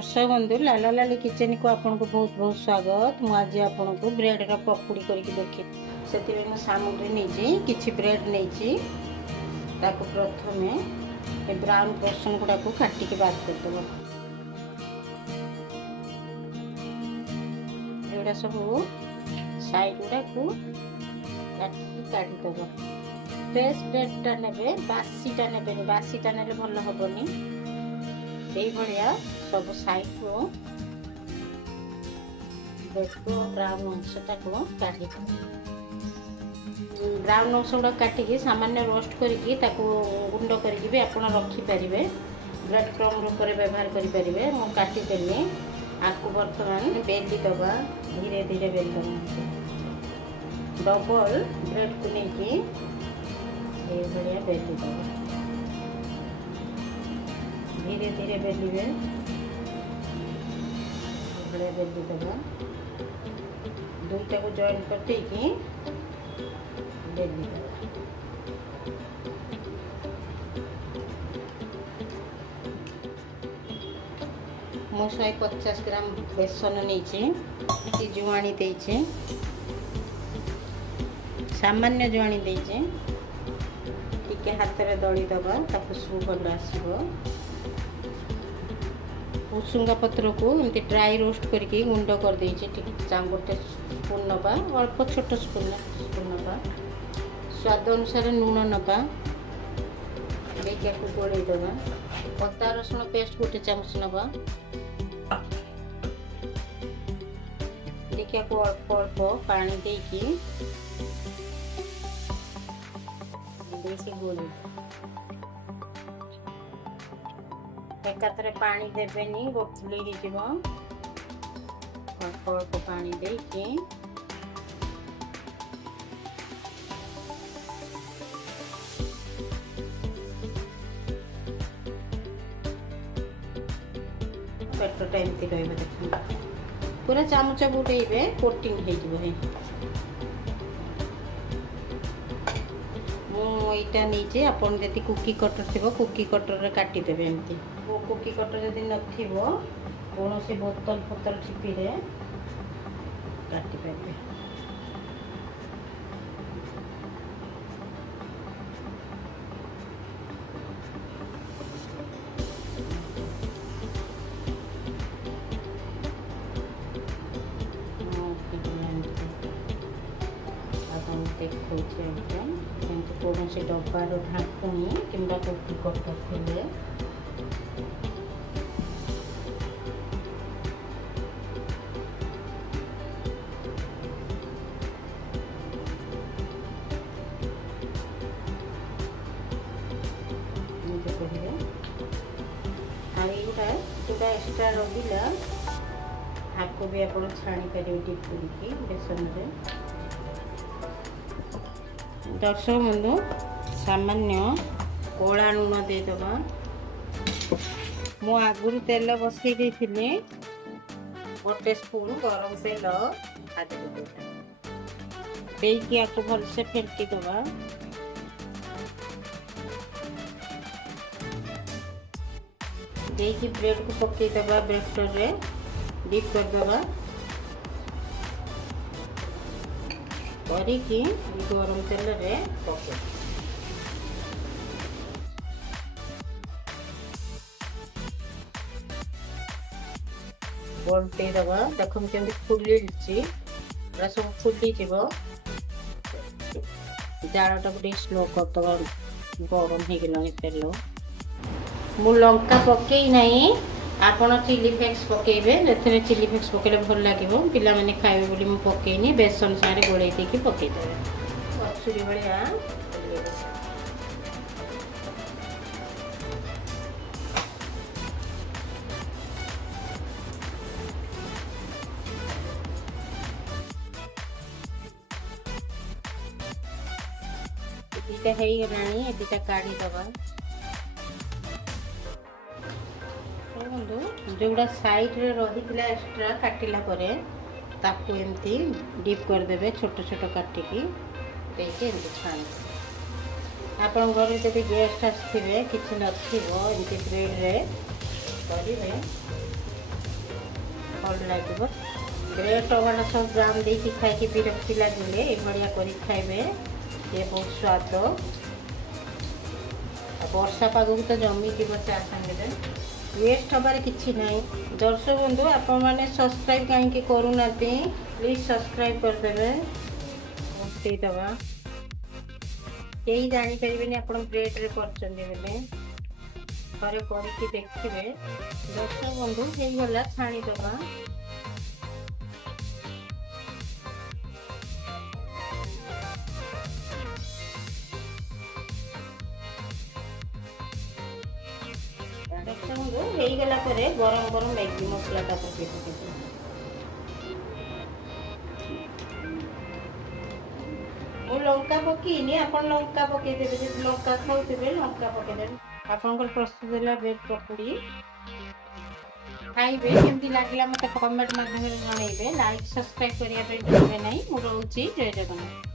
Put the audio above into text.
दर्शक बंधु लाला लाली किचन को आपन को बहुत बहुत स्वागत। मु आज आपन को ब्रेड रा पकुड़ी करके देखि सेति में सामग्री नहीं किछि ब्रेड नहीं ताको प्रथमे ए ब्राउन पोर्शन गुडा को काटी के बात कर दबो। एडा सब साइड गुडा को काटी दबो। फ्रेश ब्रेड टा नेबे बासीटा नेबे बासीटा नेले भलो हबनी। यही भाया सब साइड को देखो ब्राउन अंशटा को काटी ब्राउन अंश गुड़ा काटिकी सामान्य रोस्ट करके गुंड करके भी आपण रखिपारे ब्रेड क्रम रूप में व्यवहार करें। मुझे काटिदेली आपको बर्तमान बेली दबा धीरे धीरे बेल दबा डबल ब्रेड को लेकिन ये बेली दबा धीरे धीरे बेलिए बेली दबा दुईटा को जॉइन करते कि बेली दबा। मु 150 ग्राम बेसन नहीं जुआणी देचे सामान्य जुआणी देचे टिके हाथ में दली दबा ताको सुगंध आसो। भुसुंगा पत्र को एमती ड्राई रोस्ट करके गुंड कर देछि गोटे स्पून नबा अल्प छोट स्पून नबा स्वाद अनुसार लुण नबा को गोले दबा अदा रसुण पेस्ट गोटे चामच नबा देखिया को अल्प अल्प पानी देकी गोले एकाथरे पानी देवेनी गोटली अल्प अल्प पानी देकी पेटटा एमती रहा देख पूरा चामच बुड़े कोटिंग हो मुझा नहीं आपन जदि कुकी कटर थी कुकी कटर रे काटिदेवे एमती कुकी कटर जदि नथिबो कौन से बोतल फोतल छिपी रे काटी पारे। देखते कौन से डब्बार ढाकुनी कि कुकी कटर थे जोटा एक्सट्रा रहा आपको भी आप छाणी पारे डिप करके बेसन रे। दर्शक बंधु सामान्य कला लुण देदबा मु आगुरी तेल बसई देथिले गोटे स्पून गरम तेल देकी आपको भलसे फेंटी दबा देकी ब्रेड को पकई दबा ब्रेड रे डीप कर दबा करिकी गरम तेल रे पके पलटे दबा देखम केमती फुली सब फुली जीव जालटा को स्लो कर दबा गरम हो गलानी तेल मु लंका पकई नहीं आपण चिली फ्लेक्स पकेबे जेथे चिली फ्लेक्स पकेले भल लागिवो पिला माने खाइबे बोली मु पकेनी बेसन सारे गोळेई देकी पकेई देबे अछुरी भलिया एटा हेई गलानी एटा काढी दबा जोड़ा साइड रे रही एक्स्ट्रा काटिला परे ताकू एमती डीप कर देबे छोट छोट काटिकी देके एमती छाणी आपन घर जब गेस्ट आसथिबे किछि नथिबो एमती ब्रेड रे करिवे ଭଲ ଲାଗିବ। ବ୍ରେଡ୍ ଟମାଟୋ ସବୁ ଜାମ୍ ଦେଇକି ଖାଇକି ବିରକ୍ତି ଲାଗିଲେ ଏଭଳିଆ କରି ଖାଇବେ, ଇଏ ବହୁତ ସ୍ୱାଦ। ଆଉ ବର୍ଷା ପାଗକୁ ତ ଜମିଯିବ ଚା ସାଙ୍ଗରେ, ୱେଷ୍ଟ ହେବାର କିଛି ନାହିଁ। ଦର୍ଶକ ବନ୍ଧୁ, ଆପଣମାନେ ସବସ୍କ୍ରାଇବ୍ କାହିଁକି କରୁନାହାନ୍ତି, ପ୍ଲିଜ୍ ସବସ୍କ୍ରାଇବ୍ କରିଦେବେ। ବସେଇଦେବା, କେହି ଜାଣିପାରିବେନି ଆପଣ ବ୍ରେଡ଼ରେ କରିଛନ୍ତି ବୋଲି, ଥରେ କରିକି ଦେଖିବେ। ଦର୍ଶକ ବନ୍ଧୁ, ହେଇଗଲା, ଛାଣିଦେବା। ଦର୍ଶକ ବନ୍ଧୁ, ହେଇଗଲା ପରେ ଗରମ ଗରମ ମ୍ୟାଗି ମସଲାଟା ପକେଇଦେବେ। ମୁଁ ଲଙ୍କା ପକେଇନି, ଆପଣ ଲଙ୍କା ପକେଇଦେବେ, ଯଦି ଲଙ୍କା ଖାଉଥିବେ ଲଙ୍କା ପକେଇଦେବେ। ଆପଣଙ୍କର ପ୍ରସ୍ତୁତ ହେଲା ବ୍ରେଡ୍ ପକୁଡ଼ି। ଖାଇବେ, କେମିତି ଲାଗିଲା ମୋତେ କମେଣ୍ଟ ମାଧ୍ୟମରେ ଜଣେଇବେ। ଲାଇକ୍ ସବସ୍କ୍ରାଇବ୍ କରିବା ପାଇଁ ଭୁଲିବେ ନାହିଁ। ମୁଁ ରହୁଛି, ଜୟ ଜଗନ୍ନାଥ।